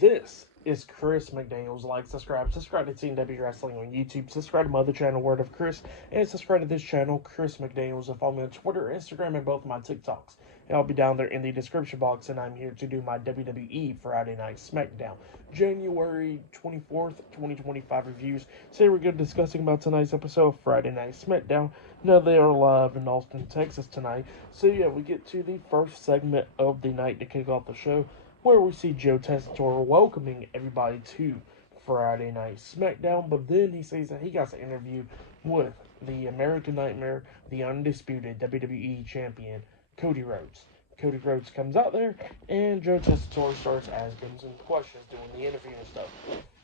This is Chris McDaniels. Like, subscribe to TNW Wrestling on YouTube, subscribe to my other channel, Word of Chris, and subscribe to this channel, Chris McDaniels, and follow me on Twitter, Instagram, and both my TikToks. And I'll be down there in the description box, and I'm here to do my WWE Friday Night SmackDown, January 24th, 2025 reviews. So here we go discussing about tonight's episode of Friday Night SmackDown. Now they are live in Austin, Texas tonight. So yeah, we get to the first segment of the night to kick off the show, where we see Joe Tessitore welcoming everybody to Friday Night SmackDown. But then he says that he got an interview with the American Nightmare, the undisputed WWE Champion, Cody Rhodes. Cody Rhodes comes out there, and Joe Tessitore starts asking some questions during the interview and stuff.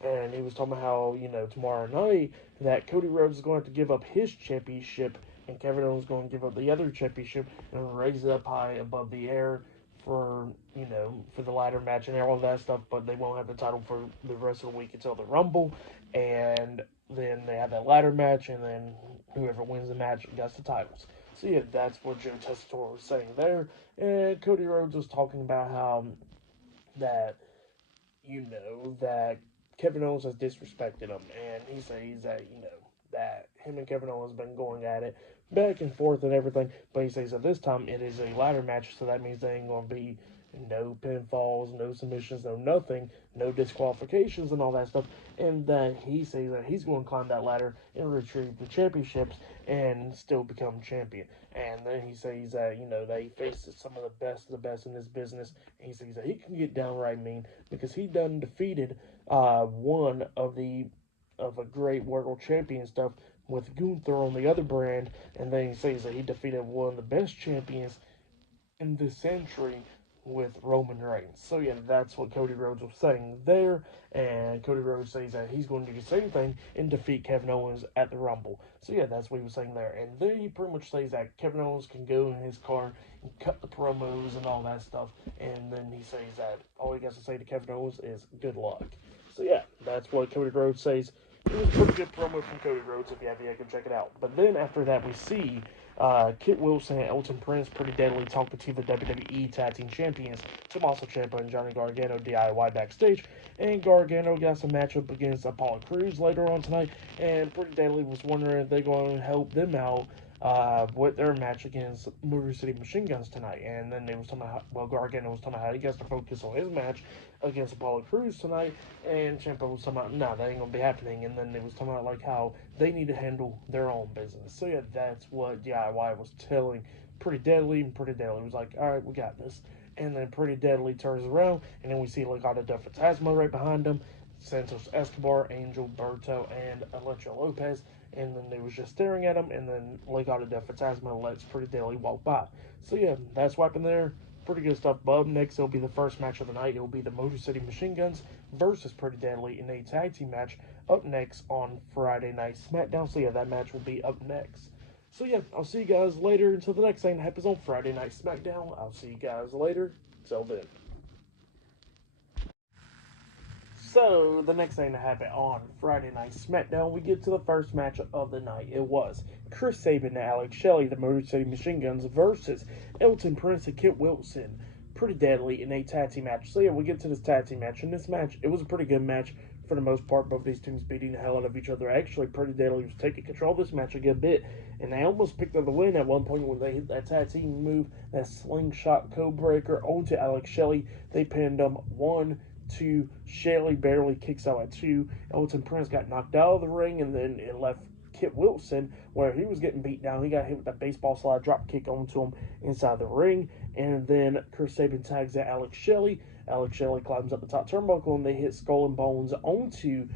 And he was talking about how, tomorrow night that Cody Rhodes is going to give up his championship, and Kevin Owens is going to give up the other championship and raise it up high above the air for the ladder match and all of that stuff, but they won't have the title for the rest of the week until the Rumble, and then they have that ladder match, and then whoever wins the match gets the titles. So yeah, that's what Joe Tessitore was saying there, and Cody Rhodes was talking about how that that Kevin Owens has disrespected him, and he says that that him and Kevin Owens have been going at it back and forth and everything, but he says that this time it is a ladder match, so that means there ain't going to be no pinfalls, no submissions, no nothing, no disqualifications and all that stuff, and that he says that he's going to climb that ladder and retrieve the championships and still become champion. And then he says that, that he faces some of the best in this business, and he says that he can get downright mean because he done defeated one of a great world champion stuff with Gunther on the other brand, and then he says that he defeated one of the best champions in this century with Roman Reigns. So yeah, that's what Cody Rhodes was saying there, and Cody Rhodes says that he's going to do the same thing and defeat Kevin Owens at the Rumble. So yeah, that's what he was saying there, and then he pretty much says that Kevin Owens can go in his car and cut the promos and all that stuff, and then he says that all he has to say to Kevin Owens is good luck. So yeah, that's what Cody Rhodes says. It was a pretty good promo from Cody Rhodes. If you have, you can check it out. But then after that, we see Kit Wilson and Elton Prince pretty deadly talking to the WWE Tag Team Champions, Tommaso Ciampa and Johnny Gargano DIY backstage. And Gargano got some matchup against Apollo Crews later on tonight. And pretty deadly was wondering if they're going to help them out with their match against Motor City Machine Guns tonight. And then they was talking about Gargano was talking about how he gets to focus on his match against Apollo Crews tonight, and Ciampa was talking about, no, that ain't gonna be happening. And then they was talking about like how they need to handle their own business. So yeah, that's what DIY was telling Pretty Deadly, and Pretty Deadly was like, all right, we got this. And then Pretty Deadly turns around, and then we see Legado del Fantasma right behind him, Santos Escobar, Angel, Berto, and Electro Lopez, and then they was just staring at him, and then Legado del Fantasma lets Pretty Deadly walk by. So yeah, that's what happened there. Pretty good stuff. But up next, it'll be the first match of the night. It'll be the Motor City Machine Guns versus Pretty Deadly in a tag team match up next on Friday Night SmackDown. So yeah, that match will be up next. So yeah, I'll see you guys later until the next thing that happens on Friday Night SmackDown. I'll see you guys later. Till then. So, the next thing to happen on Friday Night SmackDown, we get to the first match of the night. It was Chris Sabin and Alex Shelley, the Motor City Machine Guns, versus Elton Prince and Kit Wilson, Pretty Deadly, in a tag team match. So, yeah, we get to this tag team match. In this match, it was a pretty good match for the most part. Both these teams beating the hell out of each other. Actually, Pretty Deadly was taking control of this match a good bit, and they almost picked up the win at one point when they hit that tag team move, that slingshot code breaker onto Alex Shelley. They pinned them 1-2. Shelley barely kicks out at 2. Elton Prince got knocked out of the ring, and then it left Kit Wilson where he was getting beat down. He got hit with that baseball slide drop kick onto him inside the ring, and then Chris Sabin tags at Alex Shelley. Alex Shelley climbs up the top turnbuckle, and they hit Skull and Bones onto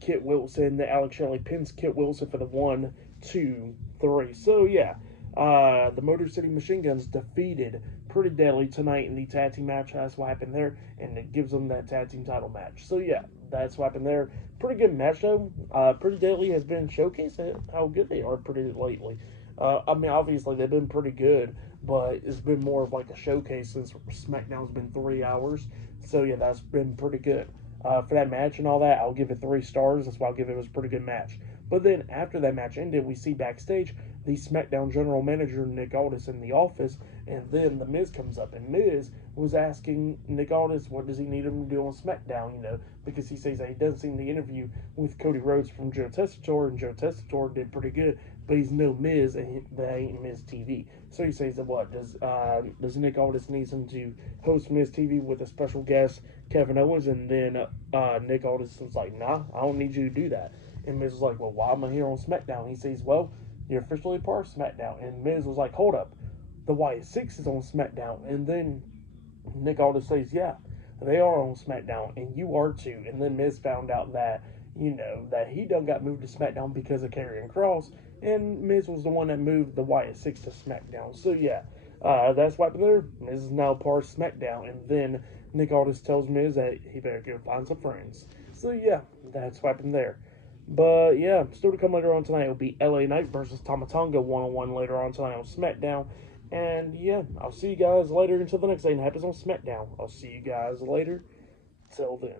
Kit Wilson. The Alex Shelley pins Kit Wilson for the 1-2-3. So yeah, the Motor City Machine Guns defeated Pretty Deadly tonight in the tag team match. That's what happened there, and it gives them that tag team title match. So yeah, that's what happened there. Pretty good match though. Pretty Deadly has been showcasing how good they are pretty lately. I mean, obviously they've been pretty good, but it's been more of like a showcase since SmackDown's been 3 hours. So yeah, that's been pretty good. For that match and all that, I'll give it 3 stars. That's why I'll give it was a pretty good match. But then after that match ended, we see backstage the SmackDown general manager Nick Aldis in the office, And then The Miz comes up, and Miz was asking Nick Aldis what does he need him to do on SmackDown, because he says that he doesn't see the interview with Cody Rhodes from Joe Tessitore, and Joe Tessitore did pretty good, but he's no Miz, and that ain't Miz TV. So he says that what does Nick Aldis needs him to host Miz TV with a special guest, Kevin Owens, and then Nick Aldis was like, nah, I don't need you to do that. And Miz was like, well, why am I here on SmackDown? He says, well, you're officially part of SmackDown. And Miz was like, hold up, the Wyatt Six is on SmackDown. And then Nick Aldis says, yeah, they are on SmackDown, and you are too. And then Miz found out that, that he done got moved to SmackDown because of Karrion Kross, and Miz was the one that moved the Wyatt Six to SmackDown. So yeah, that's what happened there. Miz is now part of SmackDown, and then Nick Aldis tells Miz that he better go find some friends. So yeah, that's what happened there. But yeah, still to come later on tonight, it'll be LA Knight versus Tama Tonga one-on-one later on tonight on SmackDown. And yeah, I'll see you guys later until the next thing that happens on SmackDown. I'll see you guys later. Till then.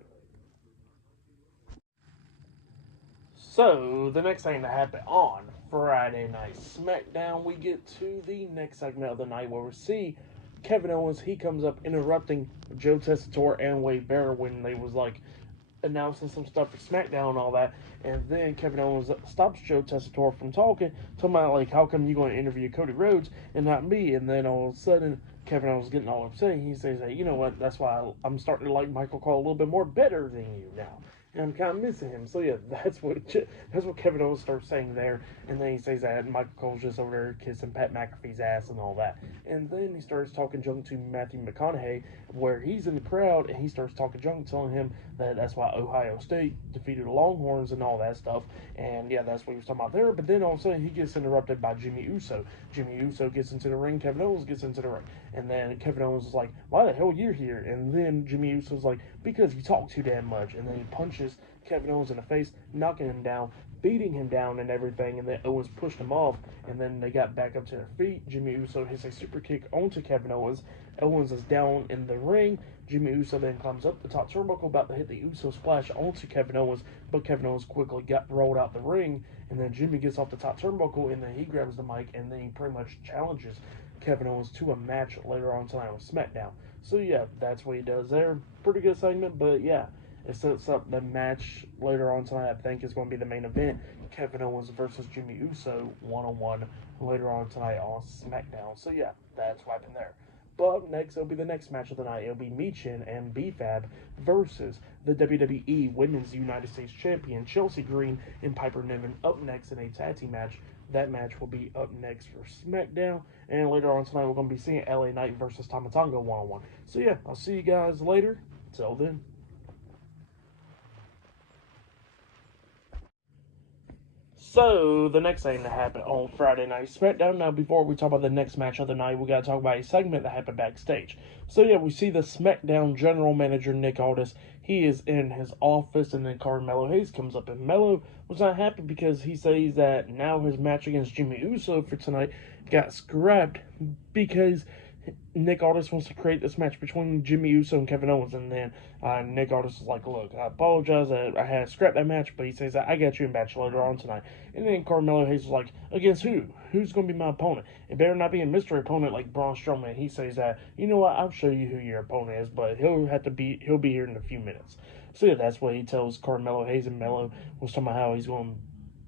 So, the next thing that happened on Friday Night SmackDown, we get to the next segment of the night where we see Kevin Owens. He comes up interrupting Joe Tessitore and Wade Barrett when they was like announcing some stuff for SmackDown and all that. And then Kevin Owens stops Joe Tessitore from talking about like, how come you going to interview Cody Rhodes and not me? And then all of a sudden, Kevin Owens getting all upset. He says, hey, you know what? That's why I'm starting to like Michael Cole a little bit more better than you now. And I'm kind of missing him. So yeah, that's what Kevin Owens starts saying there. And then he says that Michael Cole's just over there kissing Pat McAfee's ass and all that. And then he starts talking junk to Matthew McConaughey, where he's in the crowd, and he starts talking junk, telling him that that's why Ohio State defeated the Longhorns and all that stuff. And yeah, that's what he was talking about there. But then all of a sudden, he gets interrupted by Jimmy Uso. Jimmy Uso gets into the ring. Kevin Owens gets into the ring. And then Kevin Owens is like, why the hell you're here? And then Jimmy Uso's like, because you talk too damn much. And then he punches Kevin Owens in the face, knocking him down, beating him down and everything, and then Owens pushed him off, and then they got back up to their feet. Jimmy Uso hits a super kick onto Kevin Owens. Owens is down in the ring. Jimmy Uso then climbs up the top turnbuckle, about to hit the Uso splash onto Kevin Owens, but Kevin Owens quickly got rolled out the ring, and then Jimmy gets off the top turnbuckle, and then he grabs the mic, and then he pretty much challenges Kevin Owens to a match later on tonight on SmackDown. So yeah, that's what he does there. Pretty good segment, but yeah, it sets up the match later on tonight. I think is going to be the main event. Kevin Owens versus Jimmy Uso one-on-one later on tonight on SmackDown. So yeah, that's what happened there. But next, it'll be the next match of the night. It'll be Michin and B-Fab versus the WWE Women's United States Champion Chelsea Green and Piper Niven up next in a tag team match. That match will be up next for SmackDown. And later on tonight, we're going to be seeing LA Knight versus Tama Tonga one-on-one. So yeah, I'll see you guys later. Till then. So, the next thing that happened on Friday Night SmackDown. Now, before we talk about the next match of the night, we got to talk about a segment that happened backstage. So, yeah, we see the SmackDown general manager, Nick Aldis. He is in his office, and then Carmelo Hayes comes up, and Melo was not happy because he says that now his match against Jimmy Uso for tonight got scrapped because Nick Aldis wants to create this match between Jimmy Uso and Kevin Owens, and then Nick Aldis is like, look, I apologize that I had to scrap that match, but he says, I got you a match later on tonight. And then Carmelo Hayes is like, against who? Who's going to be my opponent? It better not be a mystery opponent like Braun Strowman. He says that, you know what, I'll show you who your opponent is, but he'll be here in a few minutes. So yeah, that's what he tells Carmelo Hayes, and Melo was talking about how he's going to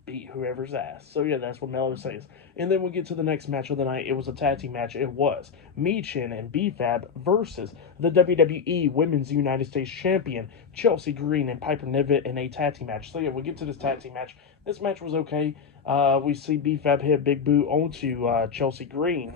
beat whoever's ass. So yeah, that's what Melo says. And then we get to the next match of the night. It was a tag team match. It was Michin and B-Fab versus the WWE Women's United States Champion Chelsea Green and Piper Niven in a tag team match. So yeah, we get to this tag team match. This match was okay. We see B-Fab hit a big boot onto Chelsea Green.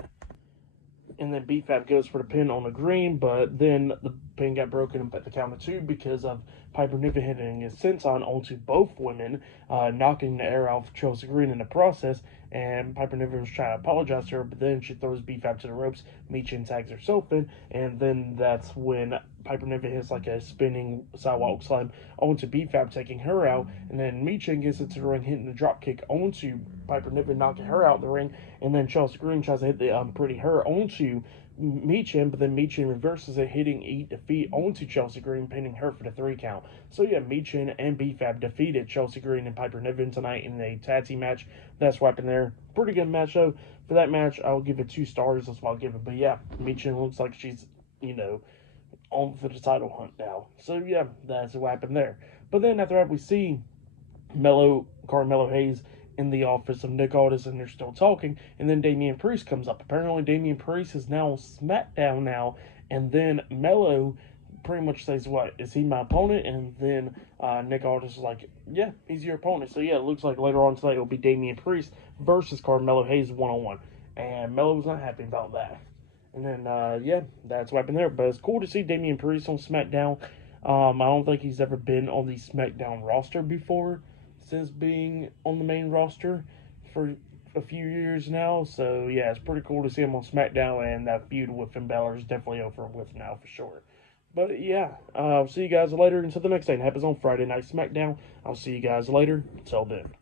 And then B-Fab goes for the pin on the green, but then the pin got broken at the count of two because of Piper Niven hitting his senton onto both women, knocking the air out of Chelsea Green in the process. And Piper Niven was trying to apologize to her, but then she throws B-Fab to the ropes. Michin tags herself in, and then that's when Piper Niven hits like a spinning sidewalk slam onto B-Fab, taking her out. And then Michin gets into the ring, hitting the drop kick onto Piper Niven, knocking her out of the ring. And then Chelsea Green tries to hit the Pretty Her onto Meechin, but then Meechin reverses it, hitting a defeat onto Chelsea Green, pinning her for the 3 count. So yeah, Meechin and BFAB defeated Chelsea Green and Piper Niven tonight in a tag team match. That's what happened there. Pretty good match though. For that match, I'll give it 2 stars. That's what I'll give it. But yeah, Meechin looks like she's, on for the title hunt now. So yeah, that's what happened there. But then after that, we see Carmelo Hayes in the office of Nick Aldis, and they're still talking. And then Damian Priest comes up. Apparently, Damian Priest is now on SmackDown now. And then Mello pretty much says, "What, is he my opponent?" And then Nick Aldis is like, "Yeah, he's your opponent." So yeah, it looks like later on tonight it will be Damian Priest versus Carmelo Hayes 1-on-1. And Mello was not happy about that. And then, yeah, that's what happened there. But it's cool to see Damian Priest on SmackDown. I don't think he's ever been on the SmackDown roster before, since being on the main roster for a few years now. So, yeah, it's pretty cool to see him on SmackDown, and that feud with Finn Balor is definitely over with now for sure. But, yeah, I'll see you guys later until the next thing. It happens on Friday Night SmackDown. I'll see you guys later. Until then.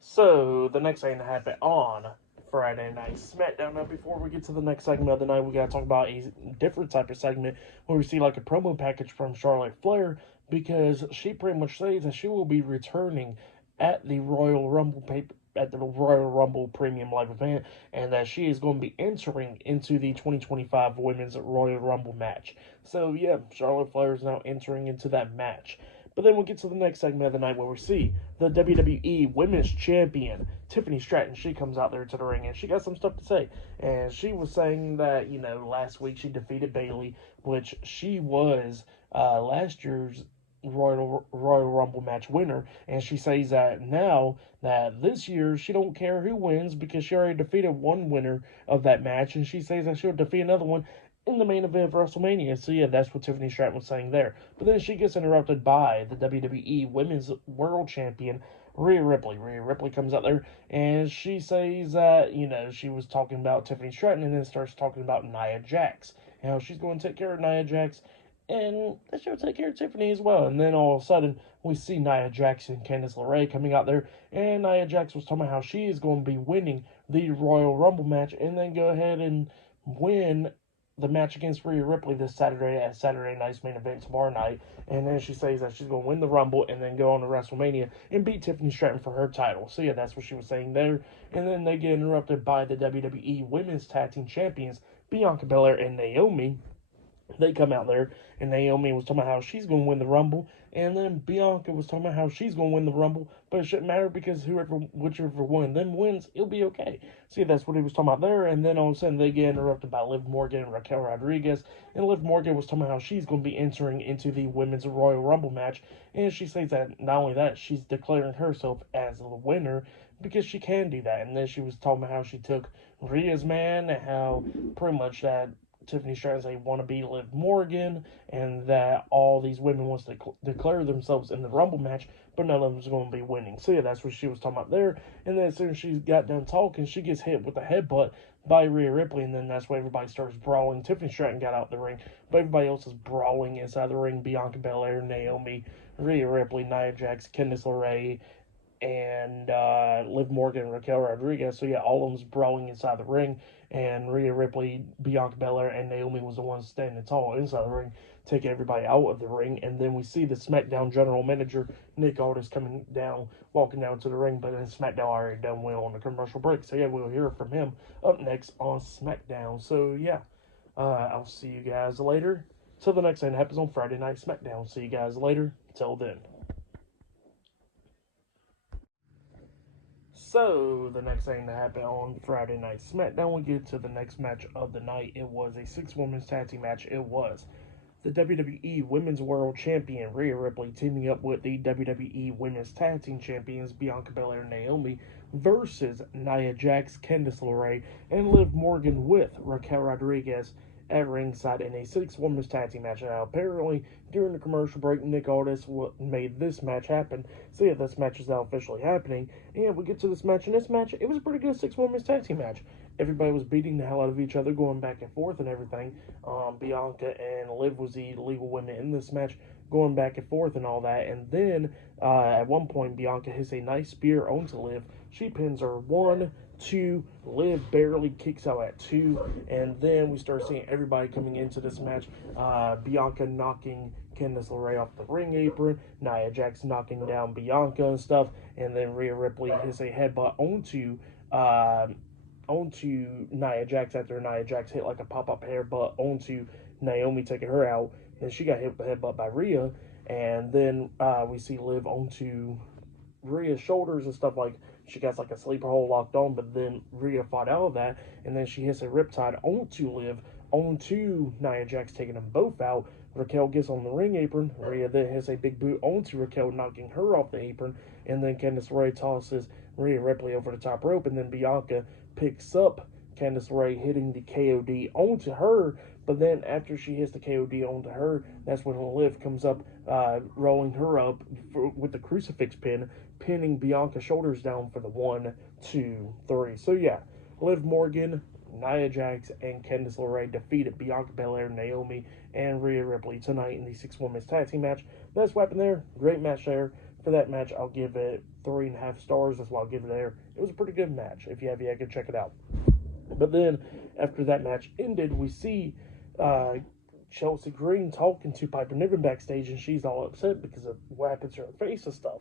So, the next thing to happen on Friday Night SmackDown. Now, before we get to the next segment of the night, we got to talk about a different type of segment where we see like a promo package from Charlotte Flair, because she pretty much says that she will be returning at the Royal Rumble Premium Live event, and that she is going to be entering into the 2025 Women's Royal Rumble match. So yeah, Charlotte Flair is now entering into that match. But then we'll get to the next segment of the night where we see the WWE Women's Champion, Tiffany Stratton. She comes out there to the ring and she got some stuff to say. And she was saying that, last week she defeated Bayley, which she was last year's Royal Rumble match winner. And she says that now that this year she don't care who wins because she already defeated one winner of that match. And she says that she'll defeat another one in the main event of WrestleMania. So yeah, that's what Tiffany Stratton was saying there. But then she gets interrupted by the WWE Women's World Champion, Rhea Ripley. Rhea Ripley comes out there and she says that, she was talking about Tiffany Stratton, and then starts talking about Nia Jax. And how she's going to take care of Nia Jax, and that she'll take care of Tiffany as well. And then all of a sudden, we see Nia Jax and Candice LeRae coming out there, and Nia Jax was talking about how she is going to be winning the Royal Rumble match, and then go ahead and win the match against Rhea Ripley this Saturday at Saturday Night's Main Event tomorrow night. And then she says that she's going to win the Rumble and then go on to WrestleMania and beat Tiffany Stratton for her title. So yeah, that's what she was saying there. And then they get interrupted by the WWE Women's Tag Team Champions, Bianca Belair and Naomi. They come out there, and Naomi was talking about how she's going to win the Rumble, and then Bianca was talking about how she's going to win the Rumble, but it shouldn't matter because whichever one of them wins, it'll be okay. See, that's what he was talking about there, and then all of a sudden they get interrupted by Liv Morgan and Raquel Rodriguez, and Liv Morgan was talking about how she's going to be entering into the Women's Royal Rumble match, and she says that not only that, she's declaring herself as the winner, because she can do that. And then she was talking about how she took Rhea's man, and how pretty much that Tiffany Stratton say want to be Liv Morgan, and that all these women wants to declare themselves in the Rumble match, but none of them's going to be winning. So yeah, that's what she was talking about there. And then as soon as she got done talking, she gets hit with a headbutt by Rhea Ripley, and then that's when everybody starts brawling. Tiffany Stratton got out the ring, but everybody else is brawling inside the ring. Bianca Belair, Naomi, Rhea Ripley, Nia Jax, Candice LeRae, and Liv Morgan and Raquel Rodriguez. So yeah, all of them's brawling inside the ring, and Rhea Ripley, Bianca Belair, and Naomi was the ones standing tall inside the ring, taking everybody out of the ring. And then we see the SmackDown general manager, Nick Aldis, walking down to the ring, but then SmackDown already done well on the commercial break. So yeah, we'll hear from him up next on SmackDown. So yeah, I'll see you guys later. Till the next thing happens on Friday Night SmackDown. See you guys later. Till then. So, the next thing that happened on Friday Night SmackDown, we get to the next match of the night. It was a 6-women's tag team match. It was the WWE Women's World Champion, Rhea Ripley, teaming up with the WWE Women's Tag Team Champions, Bianca Belair and Naomi, versus Nia Jax, Candice LeRae, and Liv Morgan with Raquel Rodriguez at ringside in a 6-women's tag team match. Now, apparently, during the commercial break, Nick Aldis made this match happen. So yeah, this match is now officially happening. And we get to this match, and this match, it was a pretty good 6-women's tag team match. Everybody was beating the hell out of each other, going back and forth and everything. Bianca and Liv was the legal women in this match, going back and forth and all that. And then, at one point, Bianca hits a nice spear onto Liv. She pins her 1, 2. Liv barely kicks out at 2. And then we start seeing everybody coming into this match. Bianca knocking Candice LeRae off the ring apron. Nia Jax knocking down Bianca and stuff. And then Rhea Ripley hits a headbutt onto Nia Jax after Nia Jax hit like a pop-up headbutt onto Naomi, taking her out. Then she got hit with a headbutt by Rhea. And then we see Liv onto Rhea's shoulders and stuff, like she got like a sleeper hold locked on, but then Rhea fought out of that, and then she hits a riptide onto Liv, onto Nia Jax, taking them both out. Raquel gets on the ring apron. Rhea then hits a big boot onto Raquel, knocking her off the apron, and then Candice LeRae tosses Rhea Ripley over the top rope, and then Bianca picks up Candice LeRae, hitting the KOD onto her. But then after she hits the KOD onto her, that's when Liv comes up, rolling her up with the crucifix pin, pinning Bianca's shoulders down for the 1, 2, 3. So yeah, Liv Morgan, Nia Jax, and Candice LeRae defeated Bianca Belair, Naomi, and Rhea Ripley tonight in the 6-women's tag team match. That's what happened there. Great match there. For that match, I'll give it 3.5 stars. That's what I'll give it there. It was a pretty good match. If you have yet, go check it out. But then, after that match ended, we see Chelsea Green talking to Piper Niven backstage, and she's all upset because of what happened to her face and stuff,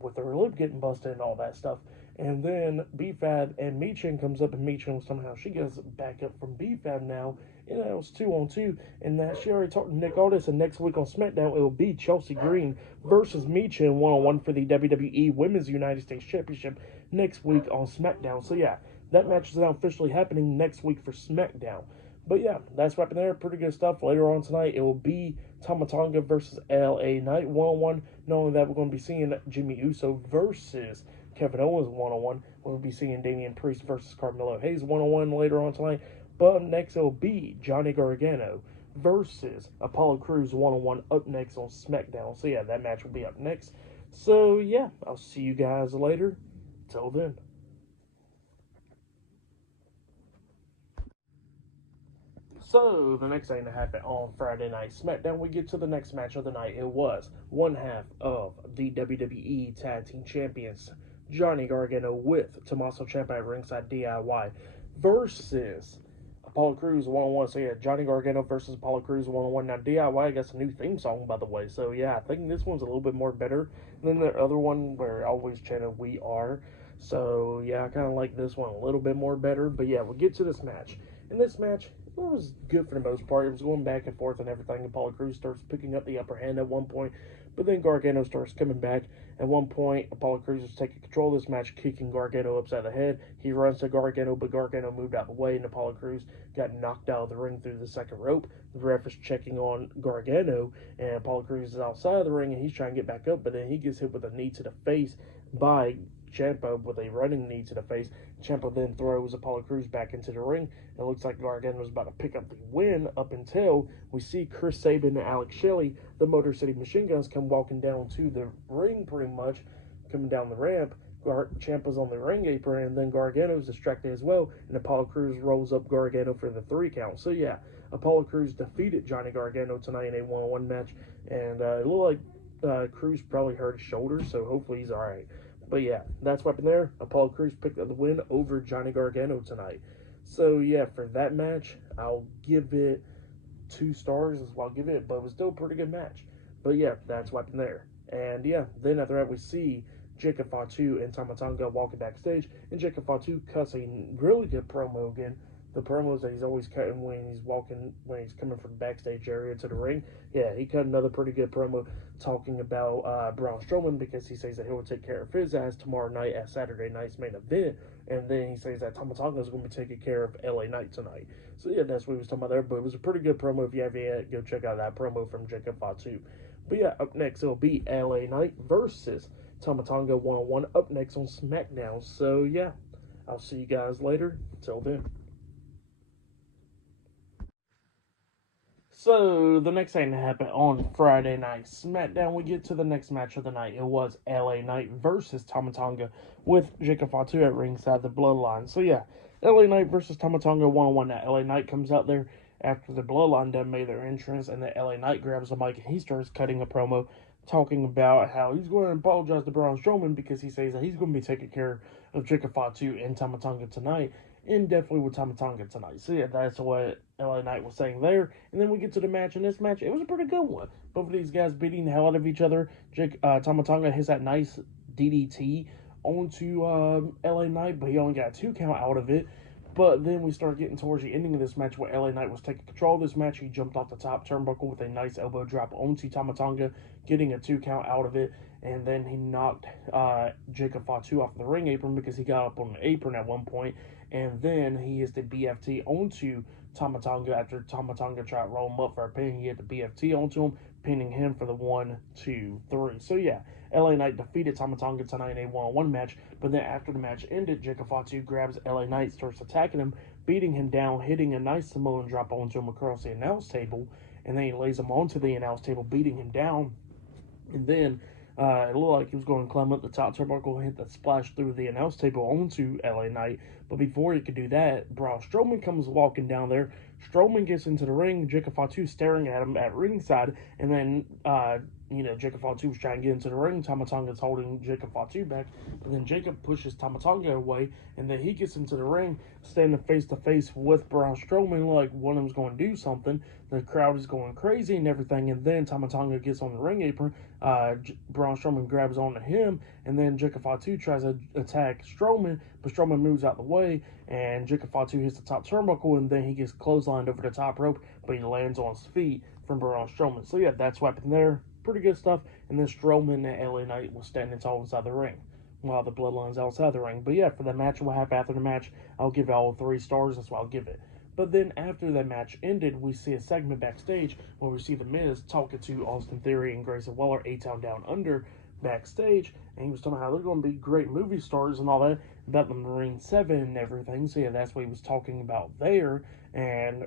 with her lip getting busted and all that stuff. And then B-Fab and Michin comes up, and Michin somehow she gets back up from B-Fab now, and that was 2-on-2, and that she already talked to Nick Aldis, and next week on SmackDown it will be Chelsea Green versus Michin 1-on-1 for the WWE Women's United States Championship next week on SmackDown. So yeah, that match is now officially happening next week for SmackDown. But yeah, that's what happened there. Pretty good stuff. Later on tonight, it will be Tama Tonga versus LA Knight 1-on-1. Not only that, we're going to be seeing Jimmy Uso versus Kevin Owens 1-on-1. We'll be seeing Damian Priest versus Carmelo Hayes 1-on-1 later on tonight. But next, it will be Johnny Gargano versus Apollo Crews 1-on-1 up next on SmackDown. So yeah, that match will be up next. So yeah, I'll see you guys later. Till then. So, the next thing that happened on Friday Night SmackDown, we get to the next match of the night. It was one half of the WWE Tag Team Champions, Johnny Gargano with Tommaso Ciampa at ringside DIY versus Apollo Crews 1-on-1. So, yeah, Johnny Gargano versus Apollo Crews 1-on-1. Now, DIY gets a new theme song, by the way. So, yeah, I think this one's a little bit more better than the other one where I always chanted "We Are." So, yeah, I kind of like this one a little bit more better. But, yeah, we'll get to this match. In this match, it was good for the most part. It was going back and forth and everything. Apollo Crews starts picking up the upper hand at one point, but then Gargano starts coming back. At one point, Apollo Crews is taking control of this match, kicking Gargano upside the head. He runs to Gargano, but Gargano moved out of the way, and Apollo Crews got knocked out of the ring through the second rope. The ref is checking on Gargano, and Apollo Crews is outside of the ring, and he's trying to get back up, but then he gets hit with a knee to the face by Ciampa with a running knee to the face. Ciampa then throws Apollo Crews back into the ring. It looks like Gargano is about to pick up the win up until we see Chris Sabin and Alex Shelley, the Motor City Machine Guns, come walking down to the ring pretty much, coming down the ramp. Ciampa's on the ring apron, and then Gargano's distracted as well, and Apollo Crews rolls up Gargano for the 3 count. So yeah, Apollo Crews defeated Johnny Gargano tonight in a 1-on-1 match, and it looked like Crews probably hurt his shoulder, so hopefully he's alright. But yeah, that's what happened there. Apollo Crews picked up the win over Johnny Gargano tonight. So yeah, for that match, I'll give it 2 stars is what I'll give it, but it was still a pretty good match. But yeah, that's what happened there. And yeah, then after that, we see Jacob Fatu and Tama Tonga walking backstage, and Jacob Fatu cuts a really good promo again. The promos that he's always cutting when he's coming from the backstage area to the ring. Yeah, he cut another pretty good promo talking about Braun Strowman, because he says that he will take care of his ass tomorrow night at Saturday night's main event, and then he says that Tama Tonga is going to be taking care of LA Knight tonight. So yeah, that's what he was talking about there, but it was a pretty good promo. If you haven't yet, go check out that promo from Jacob Fatu. But yeah, up next it'll be LA Knight versus Tama Tonga 1-on-1 up next on SmackDown. So yeah, I'll see you guys later. Till then. So, the next thing that happened on Friday Night SmackDown, we get to the next match of the night. It was LA Knight versus Tama Tonga with Jacob Fatu at ringside, the Bloodline. So, yeah, LA Knight versus Tama Tonga 1-on-1. Now, LA Knight comes out there after the Bloodline done made their entrance, and then LA Knight grabs the mic and he starts cutting a promo talking about how he's going to apologize to Braun Strowman because he says that he's going to be taking care of Jacob Fatu and Tama Tonga tonight, and definitely with Tama Tonga tonight. So yeah, that's what LA Knight was saying there. And then we get to the match, and this match, it was a pretty good one. Both of these guys beating the hell out of each other. Tama Tonga hits that nice DDT onto LA Knight, but he only got a 2 count out of it. But then we start getting towards the ending of this match where LA Knight was taking control of this match. He jumped off the top turnbuckle with a nice elbow drop onto Tama Tonga, getting a 2 count out of it. And then he knocked Jacob Fatu off the ring apron because he got up on the apron at one point. And then he hits the BFT onto Tama Tonga after Tama Tonga tried to roll him up for a pin. He hit the BFT onto him, pinning him for the 1, 2, 3. So yeah, LA Knight defeated Tama Tonga tonight in a one-on-one match, but then after the match ended, Jacob Fatu grabs LA Knight, starts attacking him, beating him down, hitting a nice Samoan drop onto him across the announce table, and then he lays him onto the announce table, beating him down, and then it looked like he was going to climb up the top turnbuckle, hit the splash through the announce table onto LA Knight. But before he could do that, Braun Strowman comes walking down there. Strowman gets into the ring, Jacob Fatu staring at him at ringside, and then Jacob Fatu was trying to get into the ring. Tama Tonga's holding Jacob Fatu back, but then Jacob pushes Tama Tonga away, and then he gets into the ring, standing face to face with Braun Strowman, like one of them's going to do something. The crowd is going crazy and everything, and then Tama Tonga gets on the ring apron. Braun Strowman grabs onto him, and then Jacob Fatu tries to attack Strowman, but Strowman moves out the way, and Jacob Fatu hits the top turnbuckle, and then he gets clotheslined over the top rope, but he lands on his feet from Braun Strowman. So yeah, that's what happened there. Pretty good stuff. And then Strowman and LA Knight was standing tall inside the ring, while the Bloodline's outside the ring. But yeah, for the match, what happened after the match, I'll give it all 3 stars. That's what I'll give it. But then after that match ended, we see a segment backstage where we see The Miz talking to Austin Theory and Grayson Waller, A-Town Down Under, backstage, and he was talking about how they're going to be great movie stars and all that, about the Marine 7 and everything. So yeah, that's what he was talking about there. And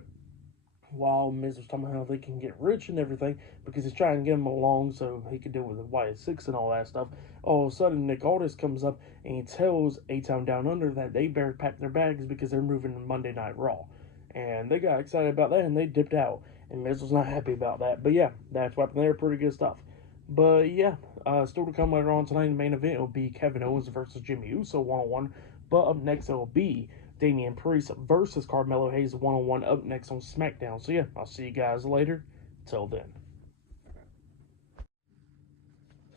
while Miz was talking about how they can get rich and everything, because he's trying to get him along so he could deal with the Y6 and all that stuff, all of a sudden Nick Aldis comes up and he tells A-Town Down Under that they better pack their bags because they're moving to Monday Night Raw. And they got excited about that and they dipped out. And Miz was not happy about that. But yeah, that's what happened there. Pretty good stuff. But yeah, still to come later on tonight in the main event, it will be Kevin Owens versus Jimmy Uso one-on-one. But up next, it will be Damian Priest versus Carmelo Hayes one-on-one up next on SmackDown. So yeah, I'll see you guys later. Till then.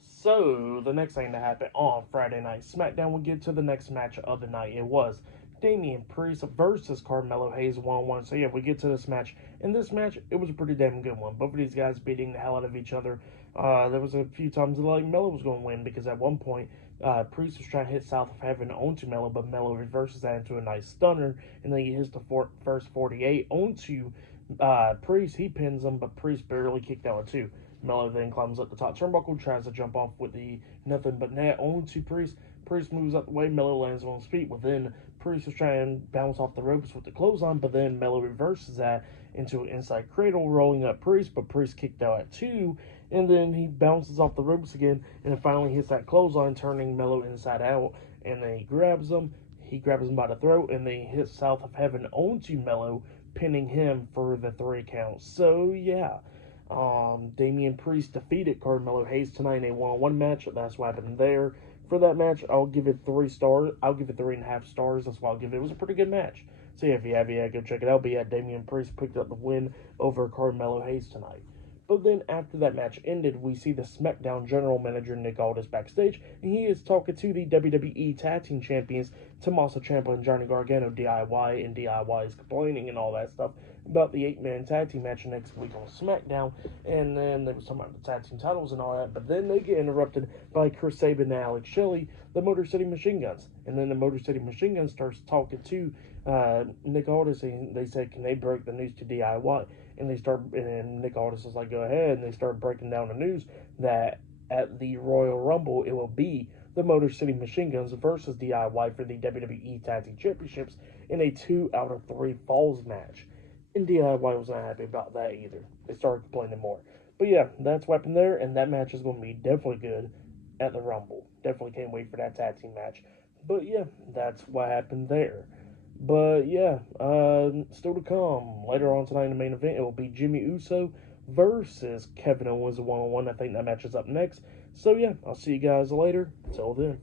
So, the next thing that happened on Friday Night SmackDown, we get to the next match of the night. It was Damian Priest versus Carmelo Hayes one-on-one. So yeah, we get to this match. In this match, it was a pretty damn good one. Both of these guys beating the hell out of each other. There was a few times that like Melo was going to win because at one point, Priest was trying to hit South of Heaven onto Melo, but Melo reverses that into a nice stunner, and then he hits the first 48 onto Priest. He pins him, but Priest barely kicked out at 2. Melo then climbs up the top turnbuckle, tries to jump off with the nothing but net onto Priest. Priest moves out the way, Melo lands on his feet, but then Priest was trying to bounce off the ropes with the clothesline, but then Melo reverses that into an inside cradle, rolling up Priest, but Priest kicked out at 2, and then he bounces off the ropes again, and then finally hits that clothesline, turning Melo inside out, and then he grabs him by the throat, and then he hits South of Heaven onto Melo, pinning him for the 3 count. So yeah, Damian Priest defeated Carmelo Hayes tonight in a one-on-one match. That's what happened there. For that match, I'll give it 3 stars. I'll give it 3.5 stars. That's what I'll give it. It was a pretty good match. So yeah, if you have it, go check it out. But yeah, Damian Priest picked up the win over Carmelo Hayes tonight. But then after that match ended, we see the SmackDown General Manager Nick Aldis backstage, and he is talking to the WWE Tag Team Champions, Tommaso Ciampa and Johnny Gargano, DIY, and DIY is complaining and all that stuff about the 8-man tag team match next week on SmackDown, and then they was talking about the tag team titles and all that, but then they get interrupted by Chris Sabin and Alex Shelley, the Motor City Machine Guns, and then the Motor City Machine Guns starts talking to Nick Aldis, and they said, can they break the news to DIY? And Nick Aldis is like, go ahead, and they start breaking down the news that at the Royal Rumble, it will be the Motor City Machine Guns versus DIY for the WWE Tag Team Championships in a 2 out of 3 falls match. And DIY was not happy about that either. They started complaining more. But yeah, that's what happened there, and that match is going to be definitely good at the Rumble. Definitely can't wait for that tag team match. But yeah, that's what happened there. But yeah, still to come. Later on tonight in the main event, it will be Jimmy Uso versus Kevin Owens one-on-one. I think that match is up next. So yeah, I'll see you guys later. Till then.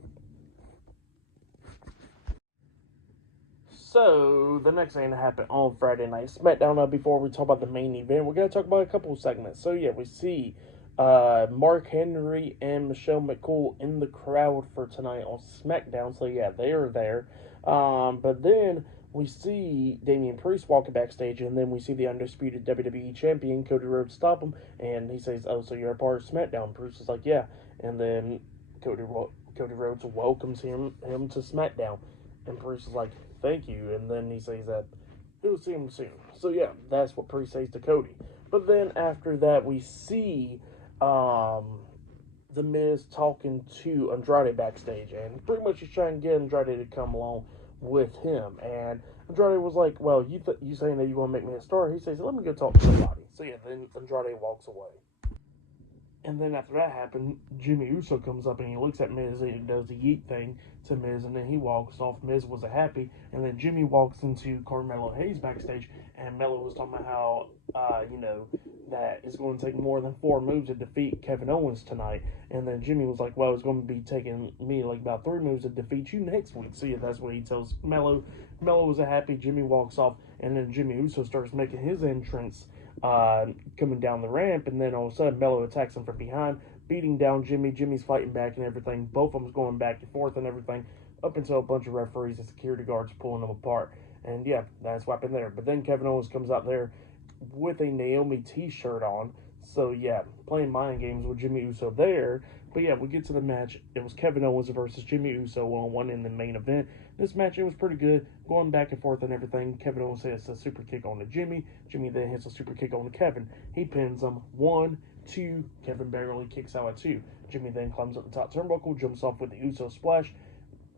So, the next thing that happened on Friday Night SmackDown, before we talk about the main event, we're going to talk about a couple of segments. So, yeah, we see Mark Henry and Michelle McCool in the crowd for tonight on SmackDown. So, yeah, they are there. But then we see Damian Priest walking backstage, and then we see the undisputed WWE Champion, Cody Rhodes, stop him. And he says, "Oh, so you're a part of SmackDown?" Priest is like, "Yeah." And then Cody Rhodes welcomes him to SmackDown. And Priest is like, "Thank you." And then he says that he'll see him soon. So yeah, that's what Priest says to Cody. But then after that, we see the Miz talking to Andrade backstage, and pretty much he's trying to get Andrade to come along with him. And Andrade was like, "Well, you saying that you want to make me a star?" He says, "Let me go talk to somebody." So yeah, then Andrade walks away. And then after that happened, Jimmy Uso comes up and he looks at Miz and he does the yeet thing to Miz, and then he walks off. Miz wasn't happy, and then Jimmy walks into Carmelo Hayes backstage, and Melo was talking about how, that it's going to take more than 4 moves to defeat Kevin Owens tonight. And then Jimmy was like, "Well, it's going to be taking me like about 3 moves to defeat you next week." So yeah, that's what he tells Melo. Melo wasn't happy. Jimmy walks off, and then Jimmy Uso starts making his entrance coming down the ramp, and then all of a sudden Melo attacks him from behind, beating down Jimmy. Jimmy's fighting back and everything. Both of them's going back and forth and everything, up until a bunch of referees and security guards pulling them apart. And yeah, that's what happened there. But then Kevin Owens comes out there with a Naomi t-shirt on. So yeah, playing mind games with Jimmy Uso there. But yeah, we get to the match. It was Kevin Owens versus Jimmy Uso one in the main event. This match, it was pretty good, going back and forth and everything. Kevin Owens hits a super kick on to Jimmy. Jimmy then hits a super kick on to Kevin. He pins him 1, 2. Kevin barely kicks out at 2. Jimmy then climbs up the top turnbuckle, jumps off with the Uso splash.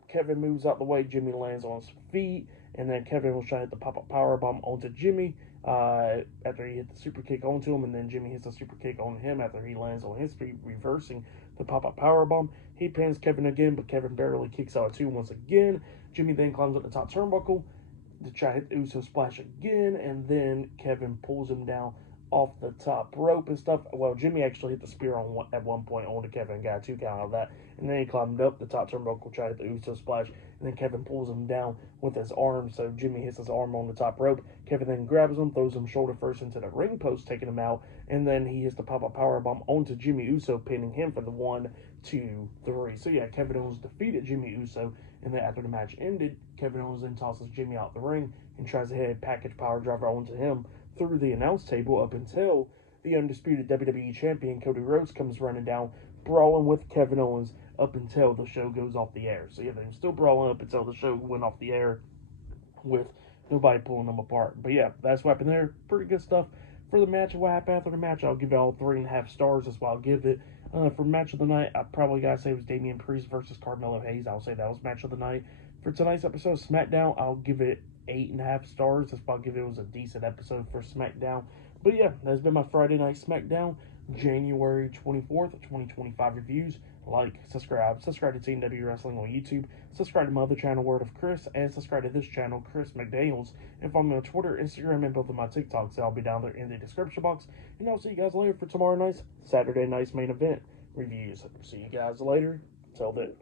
Kevin moves out the way. Jimmy lands on his feet, and then Kevin was trying to hit the pop-up powerbomb onto Jimmy after he hit the super kick onto him, and then Jimmy hits a super kick on him after he lands on his feet, reversing the pop-up powerbomb. He pins Kevin again, but Kevin barely kicks out at 2 once again. Jimmy then climbs up the top turnbuckle to try to hit the Uso splash again, and then Kevin pulls him down off the top rope and stuff. Well, Jimmy actually hit the spear at one point onto Kevin and got a 2 count out of that. And then he climbed up the top turnbuckle, tried to hit the Uso splash, and then Kevin pulls him down with his arm. So Jimmy hits his arm on the top rope. Kevin then grabs him, throws him shoulder first into the ring post, taking him out. And then he hits the pop-up powerbomb onto Jimmy Uso, pinning him for the 1, 2, 3. So yeah, Kevin Owens defeated Jimmy Uso. And then after the match ended, Kevin Owens then tosses Jimmy out the ring and tries to hit a package power driver onto him through the announce table, up until the undisputed WWE Champion Cody Rhodes comes running down, brawling with Kevin Owens up until the show goes off the air. So yeah, they were still brawling up until the show went off the air with nobody pulling them apart. But yeah, that's what happened there. Pretty good stuff for the match. What happened after the match, I'll give it all 3.5 stars. That's what I'll give it. For match of the night, I probably gotta say it was Damian Priest versus Carmelo Hayes. I'll say that was match of the night. For tonight's episode of SmackDown, I'll give it 8.5 stars. That's why I'll give it was a decent episode for SmackDown. But yeah, that's been my Friday Night SmackDown, January 24th, 2025 reviews. Like, subscribe to Team W Wrestling on YouTube, subscribe to my other channel, Word of Chris, and subscribe to this channel, Chris McDaniels, and follow me on Twitter, Instagram, and both of my TikToks. I'll be down there in the description box, and I'll see you guys later for tomorrow night's Saturday night's main event reviews. See you guys later. Till then.